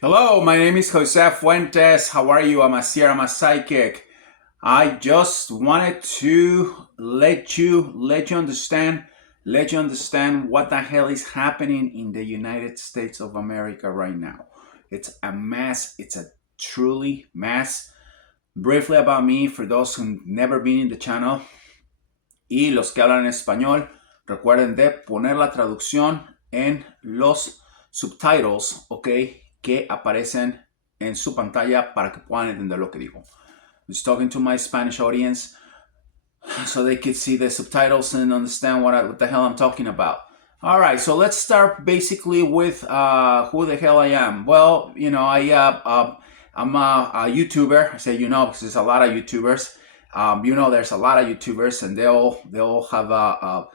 Hello, my name is Jose Fuentes. How are you? I'm a seer, I'm a psychic. I just wanted to let you understand what the hell is happening in the United States of America right now. It's a mess. It's a truly mess. Briefly about me, for those who've never been in the channel y los que hablan español, recuerden de poner la traducción en los subtitles, ¿ok? Que aparecen en su pantalla para que puedan entender lo que digo. I'm just talking to my Spanish audience so they could see the subtitles and understand what the hell I'm talking about. All right, so let's start basically with who the hell I am. Well, I'm a YouTuber. I say because there's a lot of YouTubers. There's a lot of YouTubers, and they all have a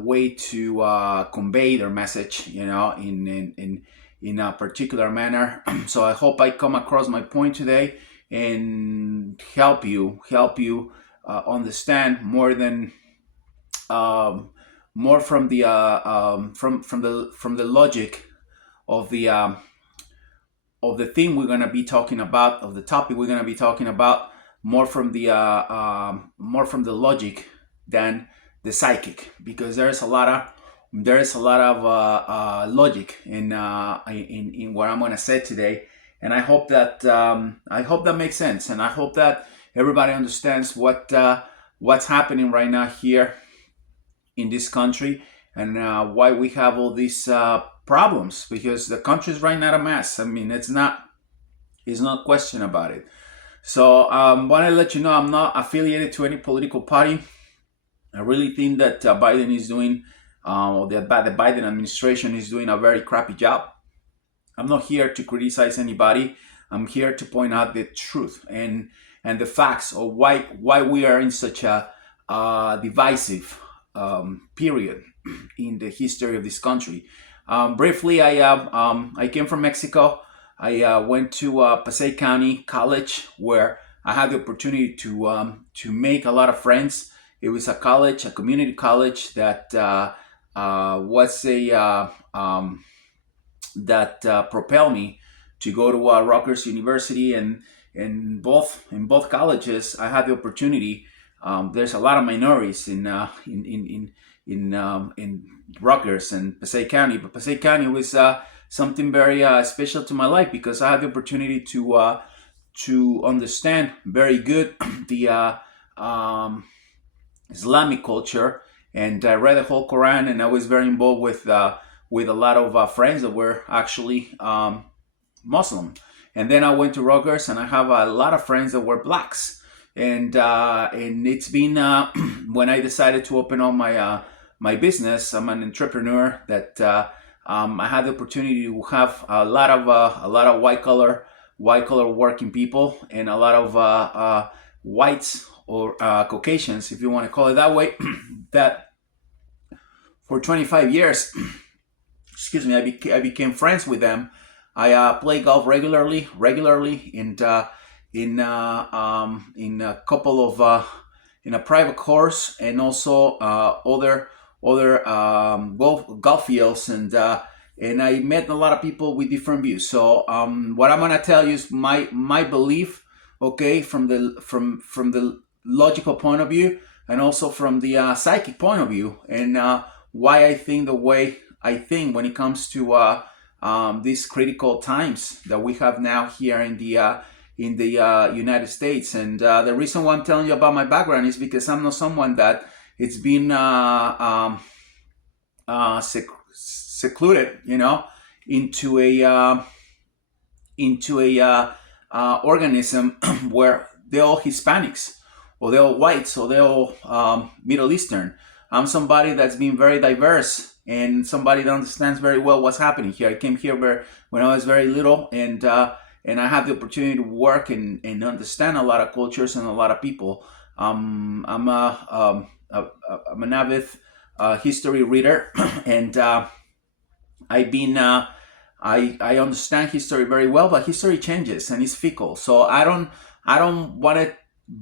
way to convey their message, in a particular manner. So I hope I come across my point today and help you understand more from the logic of the thing we're gonna be talking about, of the topic we're gonna be talking about, more from the logic than the psychic, because there is a lot of logic in what I'm gonna say today, and I hope that makes sense, and I hope that everybody understands what's happening right now here in this country, and why we have all these problems, because the country is right now a mess. I mean, it's not question about it. So want to let you know I'm not affiliated to any political party. I really think that Biden is doing, or the Biden administration is doing a very crappy job. I'm not here to criticize anybody. I'm here to point out the truth and the facts of why we are in such a divisive period in the history of this country. Briefly, I came from Mexico. I went to Passaic County College, where I had the opportunity to make a lot of friends. It was a community college that was a that propelled me to go to Rutgers University, and in both colleges I had the opportunity. There's a lot of minorities in Rutgers and Passaic County, but Passaic County was something very special to my life, because I had the opportunity to understand very good the Islamic culture, and I read the whole Quran, and I was very involved with a lot of friends that were actually Muslim. And then I went to Rutgers, and I have a lot of friends that were blacks. And it's been when I decided to open up my business. I'm an entrepreneur that I had the opportunity to have a lot of white collar working people, and a lot of whites, or Caucasians, if you want to call it that way, that for 25 years, excuse me, I became friends with them. I play golf regularly, and in a couple of in a private course, and also other golf fields, and I met a lot of people with different views. So what I'm gonna tell you is my belief, okay, from the logical point of view, and also from the psychic point of view, and why I think the way I think when it comes to these critical times that we have now here in the United States. And the reason why I'm telling you about my background is because I'm not someone that it's been secluded, into a organism where they're all Hispanics, or they're all whites, or they're all Middle Eastern. I'm somebody that's been very diverse, and somebody that understands very well what's happening here. I came here when I was very little, and I have the opportunity to work and understand a lot of cultures and a lot of people. I'm an avid history reader, and I've been I understand history very well, but history changes and it's fickle. So I don't want to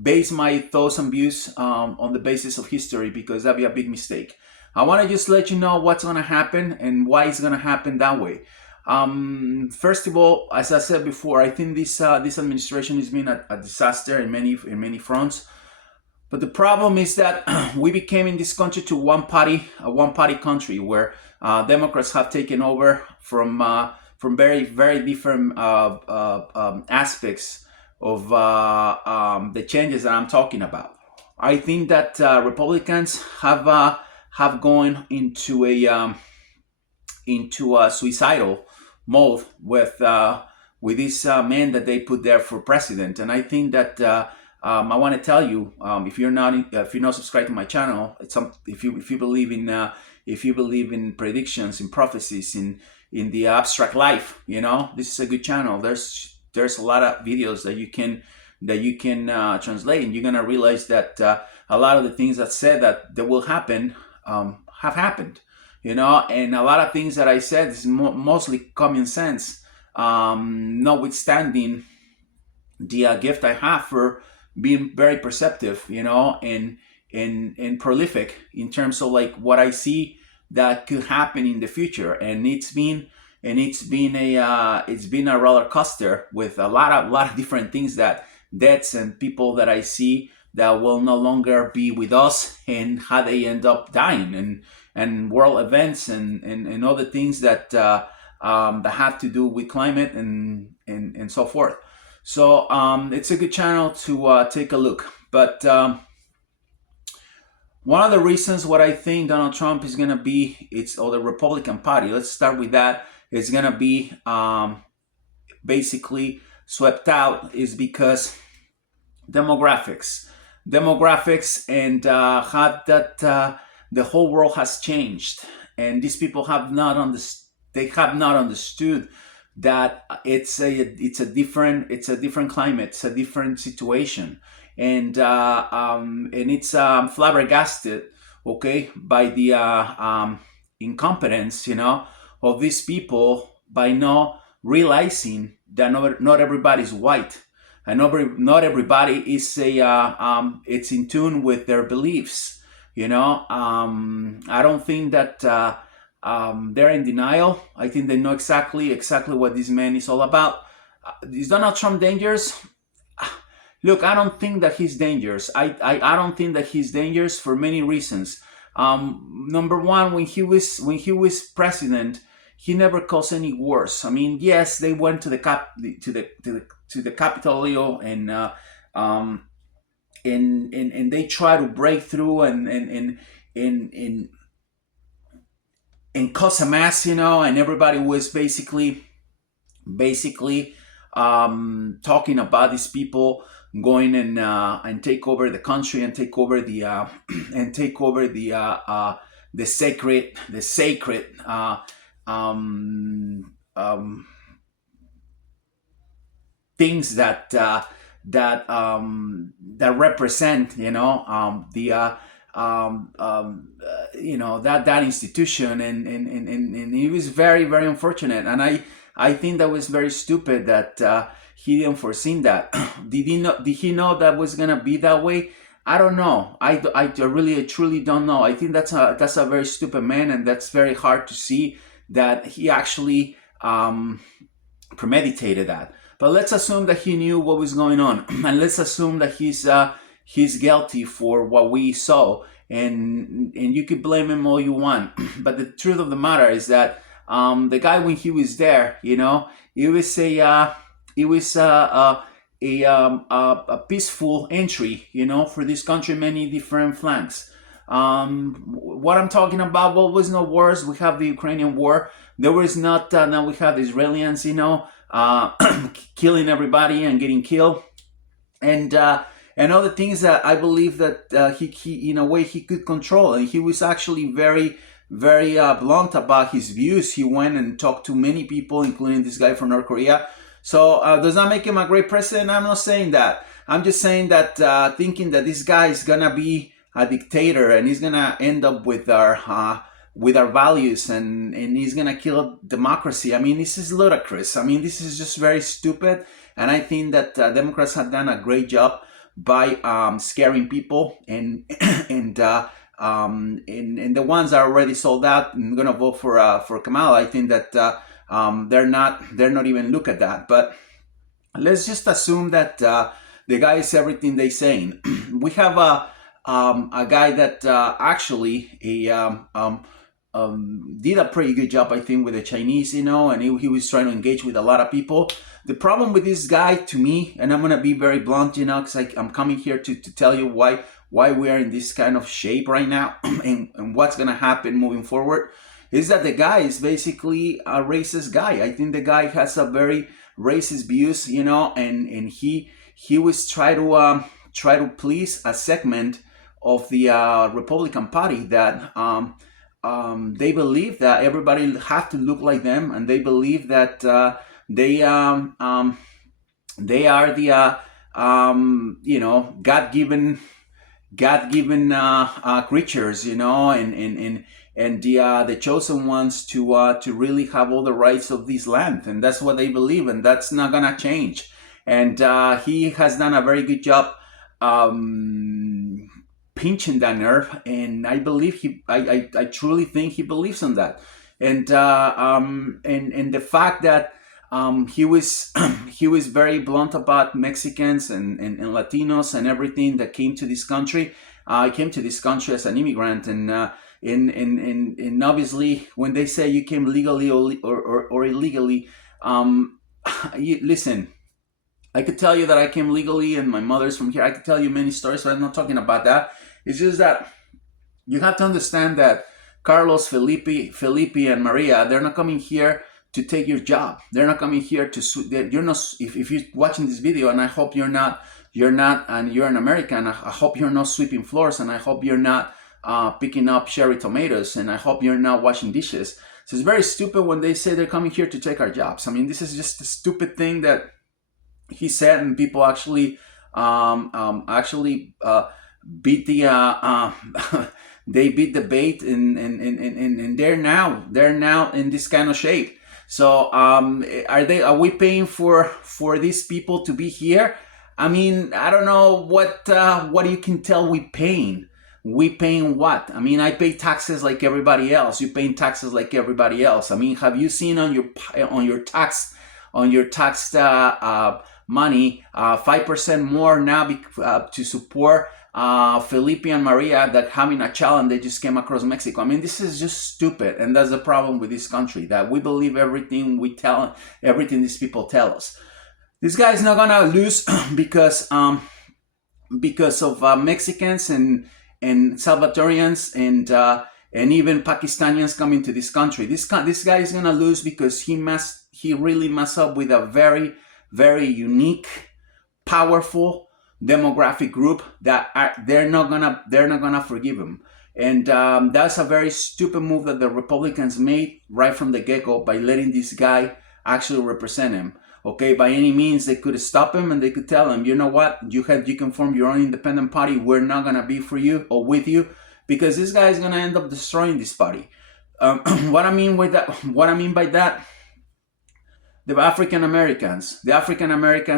base my thoughts and views on the basis of history, because that'd be a big mistake. I want to just let you know what's going to happen and why it's going to happen that way. First of all, as I said before, I think this administration has been a disaster in many fronts. But the problem is that we became in this country to a one party country where Democrats have taken over from very very different aspects of the changes that I'm talking about. I think that Republicans have gone into a suicidal mode with this man that they put there for president. And I think that I want to tell you, if you're not subscribed to my channel, if you believe in predictions, in prophecies, in the abstract life, this is a good channel. There's a lot of videos that you can translate, and you're gonna realize that a lot of the things that said that will happen have happened. And a lot of things that I said is mostly common sense, notwithstanding the gift I have for being very perceptive, and prolific in terms of like what I see that could happen in the future. And it's been a roller coaster with a lot of different things, that deaths and people that I see that will no longer be with us, and how they end up dying, and world events, and other things that have to do with climate and so forth. So it's a good channel to take a look. But one of the reasons what I think Donald Trump is going to be, or the Republican Party, let's start with that, is going to be basically swept out, is because demographics, and how that the whole world has changed, and these people have not understood that it's a different climate, it's a different situation, and it's flabbergasted, okay, by the incompetence, of these people, by not realizing that not everybody's white, and not everybody is it's in tune with their beliefs. I don't think that they're in denial. I think they know exactly what this man is all about. Is Donald Trump dangerous? Look, I don't think that he's dangerous. I don't think that he's dangerous for many reasons. Number one, when he was president, he never caused any wars. I mean, yes, they went to the Capitolio, and they try to break through and cause a mess, and everybody was basically talking about these people going and take over the country, and take over the sacred things that represent, that institution, and it was very very unfortunate, and I think that was very stupid that he didn't foresee that. Did he know that was gonna be that way? I don't know. I really truly don't know. I think that's a very stupid man, and that's very hard to see that he actually premeditated that. But let's assume that he knew what was going on, and let's assume that he's guilty for what we saw, and you could blame him all you want. But the truth of the matter is that the guy, when he was there, it was a peaceful entry, for this country, many different flanks. What I'm talking about, well, was no wars. We have the Ukrainian war. There was not. Now we have the Israelis, killing everybody and getting killed, and other things that I believe that he in a way he could control, and he was actually very very blunt about his views. He went and talked to many people, including this guy from North Korea. So does that make him a great president? I'm not saying that. I'm just saying that thinking that this guy is gonna be a dictator, and he's gonna end up with our values, and he's gonna kill democracy. I mean, this is ludicrous. I mean, this is just very stupid. And I think that Democrats have done a great job by scaring people, and and the ones that are already sold out and gonna vote for Kamala. I think that They're not even look at that. But let's just assume that the guy is everything they saying. We have a guy that actually did a pretty good job, I think, with the Chinese, and he was trying to engage with a lot of people. The problem with this guy, to me, and I'm gonna be very blunt, because I'm coming here to tell you why we are in this kind of shape right now, and what's gonna happen moving forward, is that the guy is basically a racist guy. I think the guy has a very racist views, and he was try to please a segment of the Republican Party that they believe that everybody have to look like them, and they believe that they are the God-given creatures, and the chosen ones to really have all the rights of this land, and that's what they believe, and that's not gonna change. And he has done a very good job pinching that nerve, and I believe I truly think he believes in that, and the fact that he was he was very blunt about Mexicans and Latinos and everything that came to this country. I came to this country as an immigrant, and obviously when they say you came legally or illegally, listen. I could tell you that I came legally and my mother's from here. I could tell you many stories, but I'm not talking about that. It's just that you have to understand that Carlos, Felipe, and Maria, they're not coming here to take your job. They're not coming here to. You're not. If you're watching this video, and I hope you're not, and you're an American. I hope you're not sweeping floors, and I hope you're not picking up cherry tomatoes, and I hope you're not washing dishes. So it's very stupid when they say they're coming here to take our jobs. I mean, this is just a stupid thing that he said, and people actually beat the they beat the bait, and they're now in this kind of shape. So are we paying for these people to be here? I mean, I don't know what you can tell we paying. We paying what? I mean, I pay taxes like everybody else. You paying taxes like everybody else. I mean, have you seen on your tax money 5% more now to support Felipe and Maria that having a challenge they just came across Mexico? I mean, this is just stupid, and that's the problem with this country, that we believe everything these people tell us. This guy is not gonna lose because of Mexicans and Salvadorians and even Pakistanians coming to this country. This guy is gonna lose because he really messed up with a very, very unique, powerful demographic group that they're not gonna forgive him. And that's a very stupid move that the Republicans made right from the get-go by letting this guy actually represent him. Okay, by any means they could stop him, and they could tell him, you know what, you can form your own independent party. We're not gonna be for you or with you, because this guy is gonna end up destroying this party. What I mean by that, the African Americans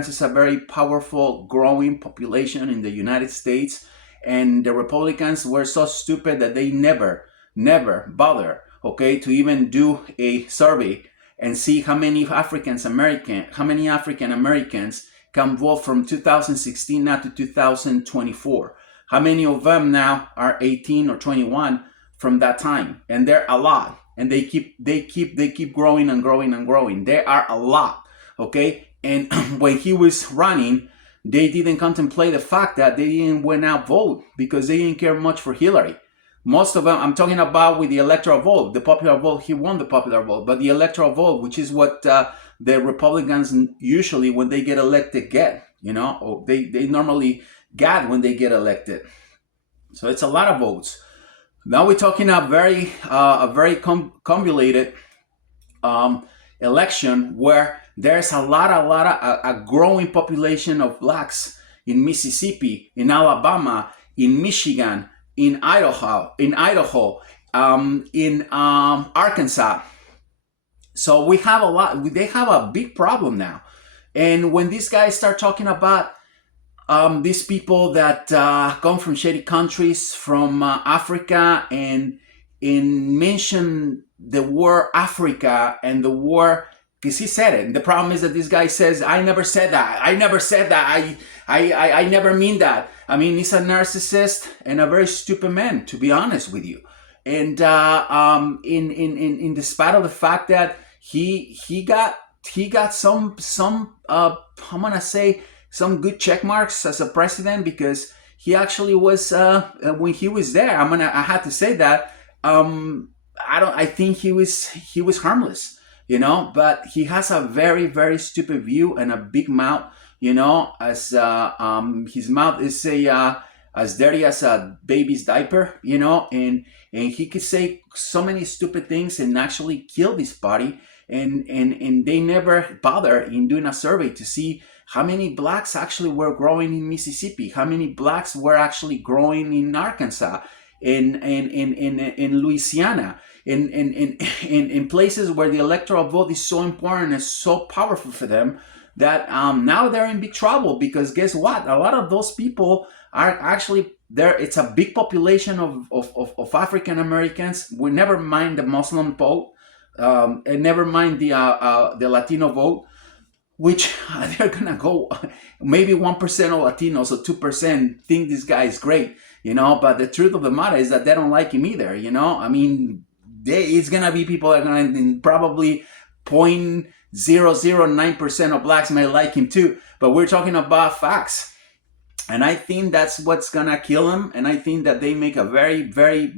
is a very powerful, growing population in the United States, and the Republicans were so stupid that they never bother, okay, to even do a survey and see how many African Americans can vote from 2016 now to 2024. How many of them now are 18 or 21 from that time? And they're a lot. And they keep growing and growing and growing. There are a lot, okay? And when he was running, they didn't contemplate the fact that they didn't went out vote because they didn't care much for Hillary. Most of them, I'm talking about with the electoral vote, the popular vote, he won the popular vote, but the electoral vote, which is what the Republicans usually, when they get elected, get, or they normally get when they get elected. So it's a lot of votes. Now we're talking a very convoluted election where there's a growing population of blacks in Mississippi, in Alabama, in Michigan, in Idaho, in Arkansas. So we have a lot. They have a big problem now. And when these guys start talking about these people that come from shady countries, from Africa, and mention the war Africa and the war, because he said it. And the problem is that this guy says, I never said that. I never said that. I never mean that. I mean, he's a narcissist and a very stupid man, to be honest with you. And in despite of the fact that he got some I'm gonna say some good check marks as a president, because he actually was when he was there. I had to say that. I think he was harmless, but he has a very, very stupid view and a big mouth, as his mouth is as dirty as a baby's diaper, and he could say so many stupid things and actually kill this body. And they never bother in doing a survey to see how many blacks actually were growing in Mississippi, how many blacks were actually growing in Arkansas, in Louisiana, in places where the electoral vote is so important and so powerful for them, that now they're in big trouble, because guess what? A lot of those people are actually there. It's a big population of African Americans. We never mind the Muslim vote, and never mind the Latino vote, which they're gonna go. Maybe 1% of Latinos or 2% think this guy is great, But the truth of the matter is that they don't like him either, I mean, it's gonna be people that are gonna probably 0.009% of blacks may like him too. But we're talking about facts, and I think that's what's gonna kill him. And I think that they make a very, very,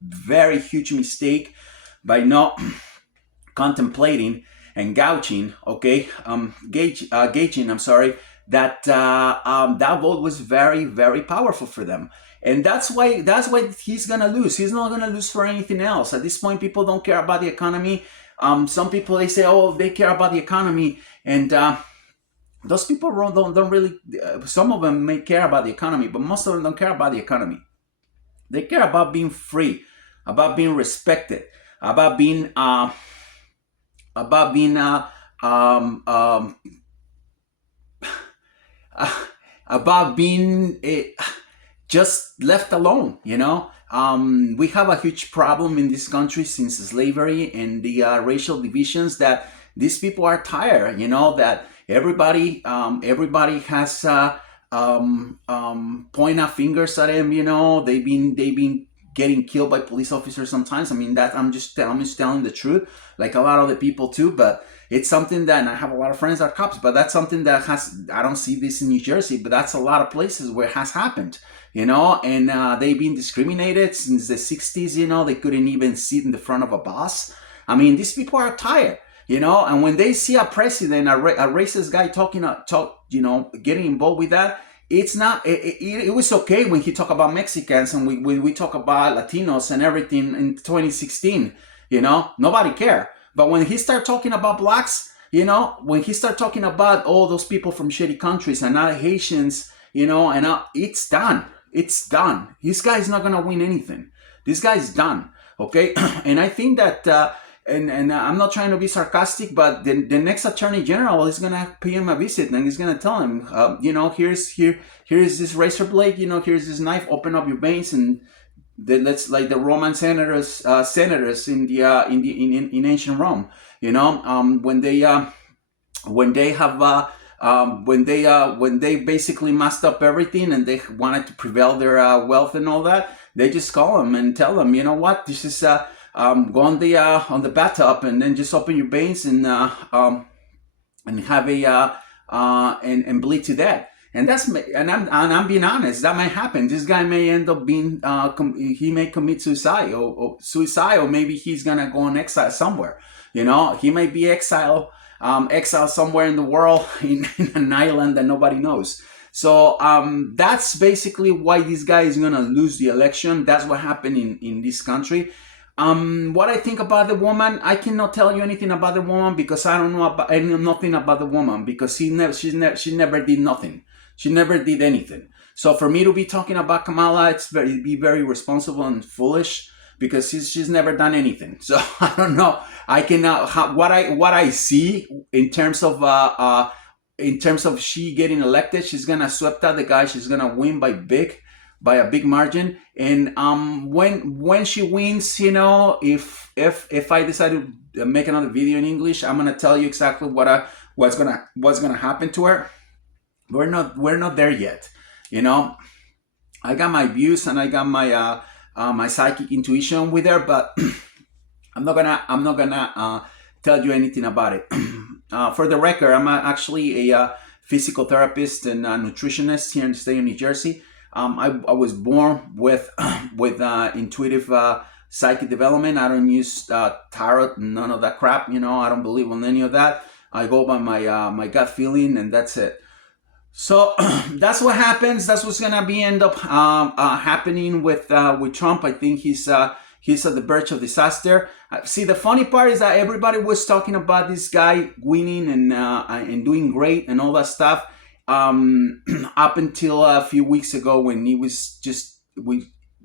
very huge mistake by not contemplating and gauging, gauging, I'm sorry, that that vote was very, very powerful for them. And that's why he's gonna lose. He's not gonna lose for anything else. At this point, people don't care about the economy. Some people, they say, oh, they care about the economy, and those people don't really. Some of them may care about the economy, but most of them don't care about the economy. They care about being free, about being respected, about being about being about being just left alone. We have a huge problem in this country since slavery and the racial divisions, that these people are tired. That everybody has point out fingers at them. They've been getting killed by police officers sometimes. I mean, that I'm just telling the truth, like a lot of the people too. But it's something that, and I have a lot of friends that are cops, but that's something that I don't see this in New Jersey, but that's a lot of places where it has happened, and they've been discriminated since the 60s. They couldn't even sit in the front of a bus. I mean, these people are tired, and when they see a president, a racist guy getting involved with that, it's not. It was okay when he talked about Mexicans and we talk about Latinos and everything in 2016. Nobody cared. But when he started talking about blacks, when he started talking about all those people from shitty countries and not Haitians, it's done. It's done. This guy's not gonna win anything. This guy's done. Okay, and I think that. And I'm not trying to be sarcastic, but the next attorney general is gonna pay him a visit and he's gonna tell him, here's this razor blade, here's this knife. Open up your veins, and let's, like the Roman senators in in ancient Rome, when they basically messed up everything and they wanted to prevail their wealth and all that, they just call them and tell them, what, this is go on the bathtub and then just open your veins and have and bleed to death. And I'm being honest, that might happen. This guy may end up being he may commit suicide or maybe he's gonna go on exile somewhere. He might be exiled somewhere in the world in an island that nobody knows. So that's basically why this guy is gonna lose the election. That's what happened in this country. What I think about the woman, I cannot tell you anything about the woman because I know nothing about the woman, because she never did nothing. She never did anything. So for me to be talking about Kamala, be very responsible and foolish, because she's never done anything. So I don't know. I cannot what I see in terms of she getting elected. She's gonna sweep out the guy. She's gonna win by big. by a big margin. And when she wins, if I decide to make another video in English, I'm gonna tell you exactly what's gonna happen to her. We're not there yet. You know, I got my views and I got my psychic intuition with her, but I'm not gonna tell you anything about it. For the record, I'm actually a physical therapist and a nutritionist here in the state of New Jersey. I was born with with intuitive psychic development. I don't use tarot, none of that crap. I don't believe in any of that. I go by my gut feeling, and that's it. So that's what happens. That's what's gonna be end up happening with Trump. I think he's at the verge of disaster. See, the funny part is that everybody was talking about this guy winning and doing great and all that stuff up until a few weeks ago when he was just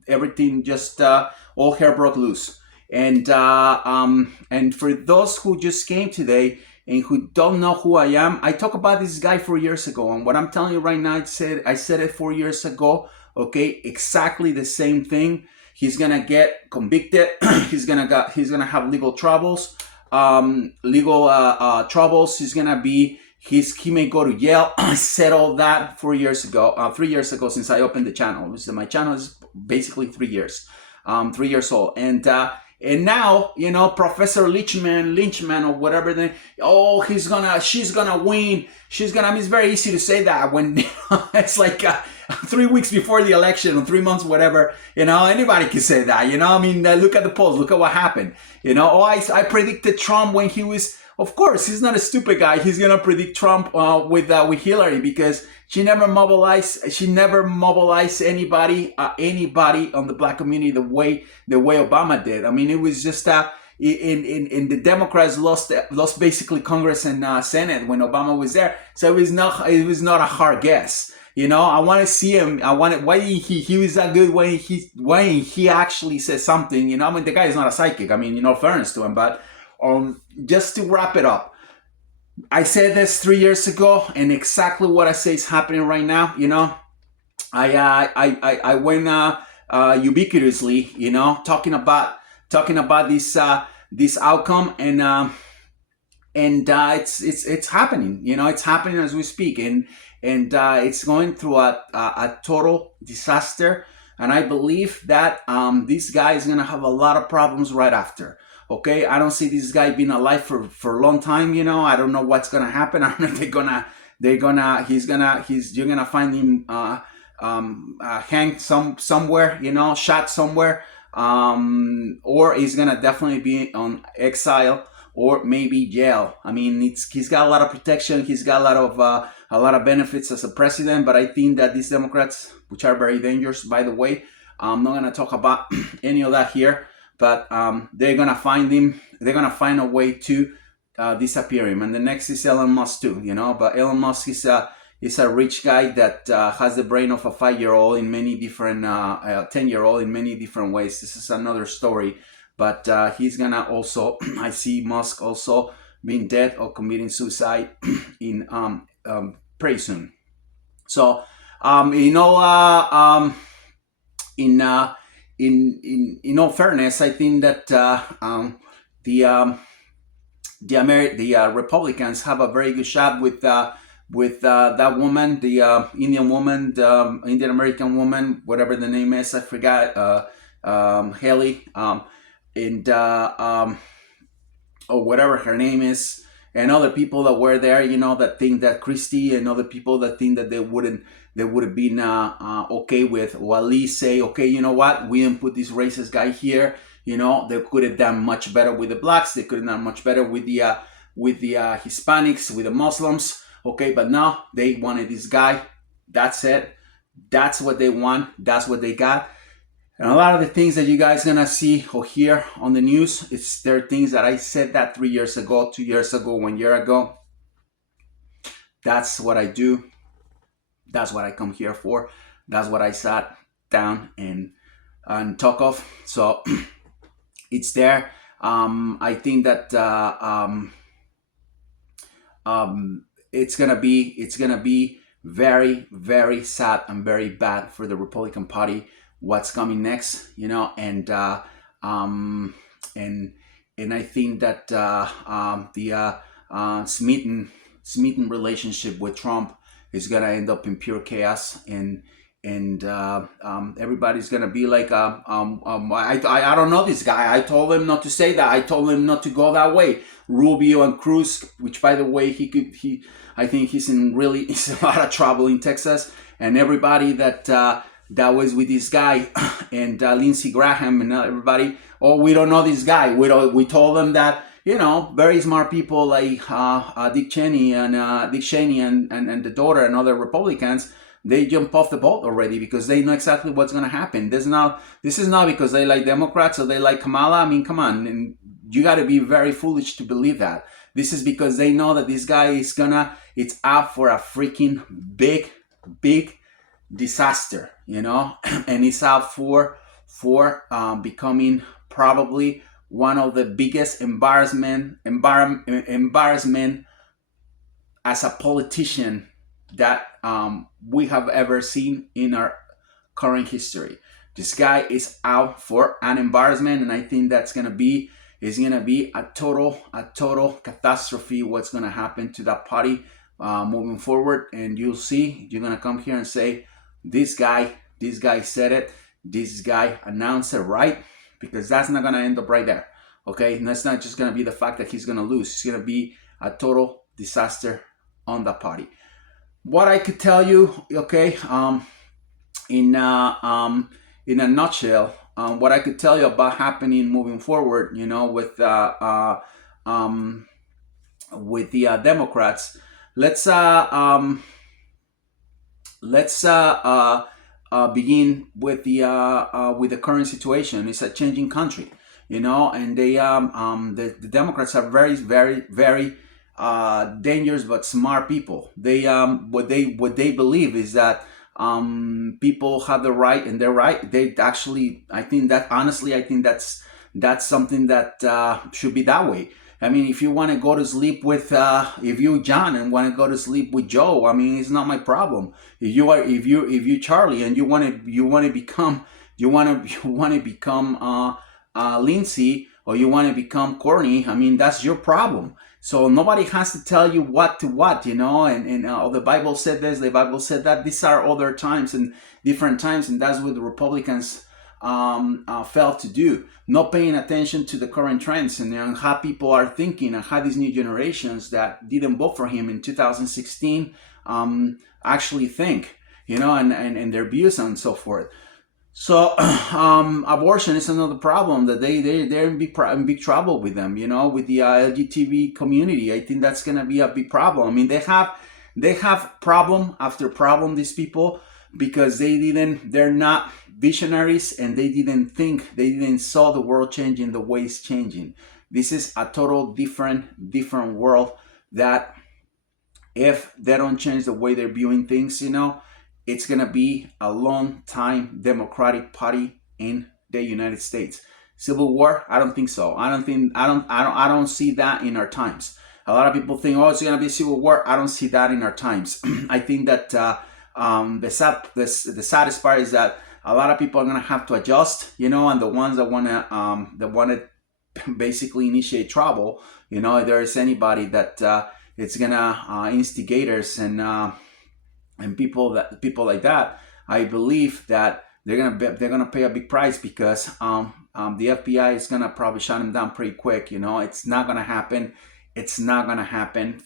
everything just all hell broke loose. And for those who just came today and who don't know who I am, I talked about this guy 4 years ago, and what I'm telling you right now, I said it 4 years ago. Okay, exactly the same thing. He's gonna get convicted. he's gonna have legal troubles. Legal troubles. He may go to jail. I said all that 4 years ago, 3 years ago, since I opened the channel. So my channel is basically 3 years, 3 years old, and now, Professor Lynchman or whatever. She's gonna win. I mean, it's very easy to say that when it's like 3 weeks before the election or 3 months, whatever. Anybody can say that. I mean, look at the polls. Look at what happened. I predicted Trump when he was. Of course, he's not a stupid guy. He's gonna predict Trump with Hillary, because she never mobilized. She never mobilized anybody on the black community the way Obama did. I mean, it was just in the Democrats lost basically Congress and Senate when Obama was there. So it was not a hard guess. I want to see him. Why he was that good when he actually said something. I mean, the guy is not a psychic. I mean, fairness to him, but. Just to wrap it up, I said this 3 years ago, and exactly what I say is happening right now. I went ubiquitously, talking about this outcome, and it's happening. It's happening as we speak, and it's going through a total disaster. And I believe that this guy is gonna have a lot of problems right after. Okay, I don't see this guy being alive for a long time. I don't know what's gonna happen. I don't know if you're gonna find him hang somewhere, shot somewhere, or he's gonna definitely be on exile or maybe jail. I mean, he's got a lot of protection. He's got a lot of benefits as a president. But I think that these Democrats, which are very dangerous, by the way, I'm not gonna talk about any of that here. But they're gonna find him. They're gonna find a way to disappear him. And the next is Elon Musk too, But Elon Musk is a rich guy that has the brain of a 5-year-old in many different, 10-year-old in many different ways. This is another story. But he's gonna also. I see Musk also being dead or committing suicide in pretty soon. So in all fairness, I think that the Republicans have a very good shot with that woman, the Indian woman, the Indian American woman, whatever the name is, I forgot, Haley, or whatever her name is, and other people that were there, that think that Christie, and other people that think that they would have been okay with, or at least say, okay, you know what, we didn't put this racist guy here. They could have done much better with the blacks. They could have done much better with the Hispanics, with the Muslims. Okay, but now they wanted this guy. That's it. That's what they want. That's what they got. And a lot of the things that you guys gonna see or hear on the news, there are things that I said that 3 years ago, 2 years ago, 1 year ago. That's what I do. That's what I come here for. That's what I sat down and talk of. So it's there. I think that it's gonna be very, very sad and very bad for the Republican Party. What's coming next, um, and and I think that the Smitten relationship with Trump is gonna end up in pure chaos, and everybody's gonna be like, I don't know this guy. I told him not to say that. I told him not to go that way. Rubio and Cruz, which by the way, I think he's in he's a lot of trouble in Texas, and everybody that was with this guy and Lindsey Graham and everybody. Oh, we don't know this guy. We told them that, very smart people like Dick Cheney and the daughter and other Republicans, they jump off the boat already because they know exactly what's going to happen. This is not because they like Democrats or they like Kamala. I mean, come on, and you got to be very foolish to believe that. This is because they know that this guy it's out for a freaking big, big disaster, and it's out for becoming probably one of the biggest embarrassment as a politician that we have ever seen in our current history. This guy is out for an embarrassment, and I think that's gonna be a total catastrophe. What's gonna happen to that party moving forward? And you'll see. You're gonna come here and say, this guy said it. This guy announced it, right? Because that's not gonna end up right there. Okay, and that's not just gonna be the fact that he's gonna lose. It's gonna be a total disaster on the party. What I could tell you, okay, in a nutshell, what I could tell you about happening moving forward, with the Democrats. Let's begin with the current situation. It's a changing country, and the Democrats are very, very, very dangerous but smart people. They what they believe is that people have the right, and they're right. They actually, I think that's something that should be that way. I mean, if you want to go to sleep with, if you John and want to go to sleep with Joe, I mean, it's not my problem. If you Charlie and you want to become Lindsay, or you want to become Courtney, I mean, that's your problem. So nobody has to tell you what, and the Bible said this, the Bible said that. These are other times and different times, and that's what the Republicans failed to do. Not paying attention to the current trends and how people are thinking, and how these new generations that didn't vote for him in 2016 actually think, and their views and so forth. So abortion is another problem that they're in big trouble with them, with the LGBT community. I think that's gonna be a big problem. I mean, they have problem after problem, these people, because they're not visionaries, and they didn't saw the world changing the way it's changing. This is a total different world that, if they don't change the way they're viewing things, it's gonna be a long time Democratic Party in the United States. Civil war? I don't think so. I don't see that in our times. A lot of people think, oh, it's gonna be a civil war. I don't see that in our times. I think that the saddest part is that a lot of people are gonna have to adjust, and the ones that wanna basically initiate trouble, if there is anybody that it's gonna instigators and people like that, I believe that they're gonna pay a big price, because the FBI is gonna probably shut them down pretty quick. It's not gonna happen. It's not gonna happen.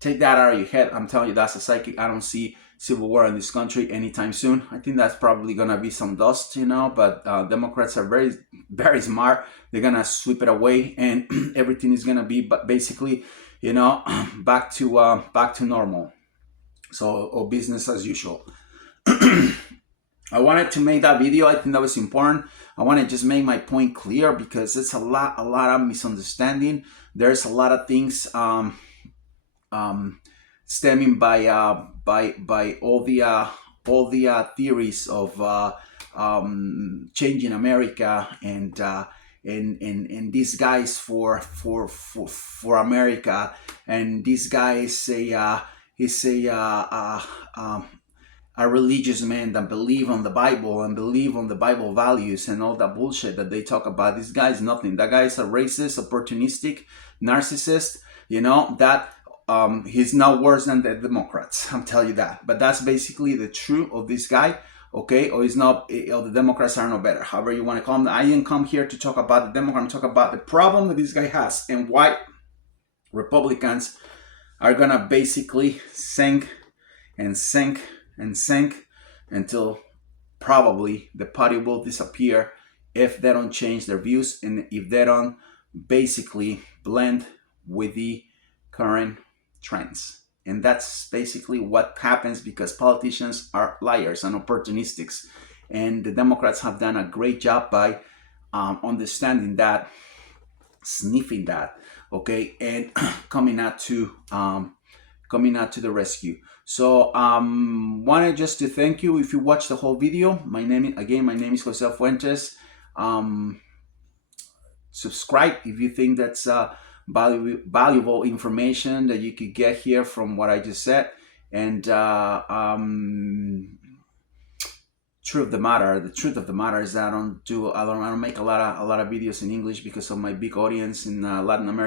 Take that out of your head. I'm telling you, that's a psychic. I don't see civil war in this country anytime soon. I think that's probably gonna be some dust, but Democrats are very, very smart. They're gonna sweep it away, and everything is gonna be basically, back to normal. So, or business as usual. I wanted to make that video. I think that was important. I want to just make my point clear, because it's a lot of misunderstanding. There's a lot of things stemming by all the theories of changing America, and these guys for America, and these guys say he's a religious man that believe on the Bible and believe on the Bible values and all that bullshit that they talk about. This guy's nothing. That guy is a racist, opportunistic, narcissist. You know that he's not worse than the Democrats. I'm telling you that. But that's basically the truth of this guy. Okay, or he's not. Or the Democrats are no better. However you want to call them. I didn't come here to talk about the Democrat. I'm talking about the problem that this guy has and why Republicans are gonna basically sink and sink and sink until probably the party will disappear if they don't change their views and if they don't basically blend with the current trends. And that's basically what happens because politicians are liars and opportunistics. And the Democrats have done a great job by understanding that, sniffing that, okay, and coming out to the rescue. So wanted just to thank you if you watched the whole video. My name is Jose Fuentes. Subscribe if you think that's valuable information that you could get here from what I just said. And the truth of the matter is that I don't make a lot of videos in English because of my big audience in Latin America.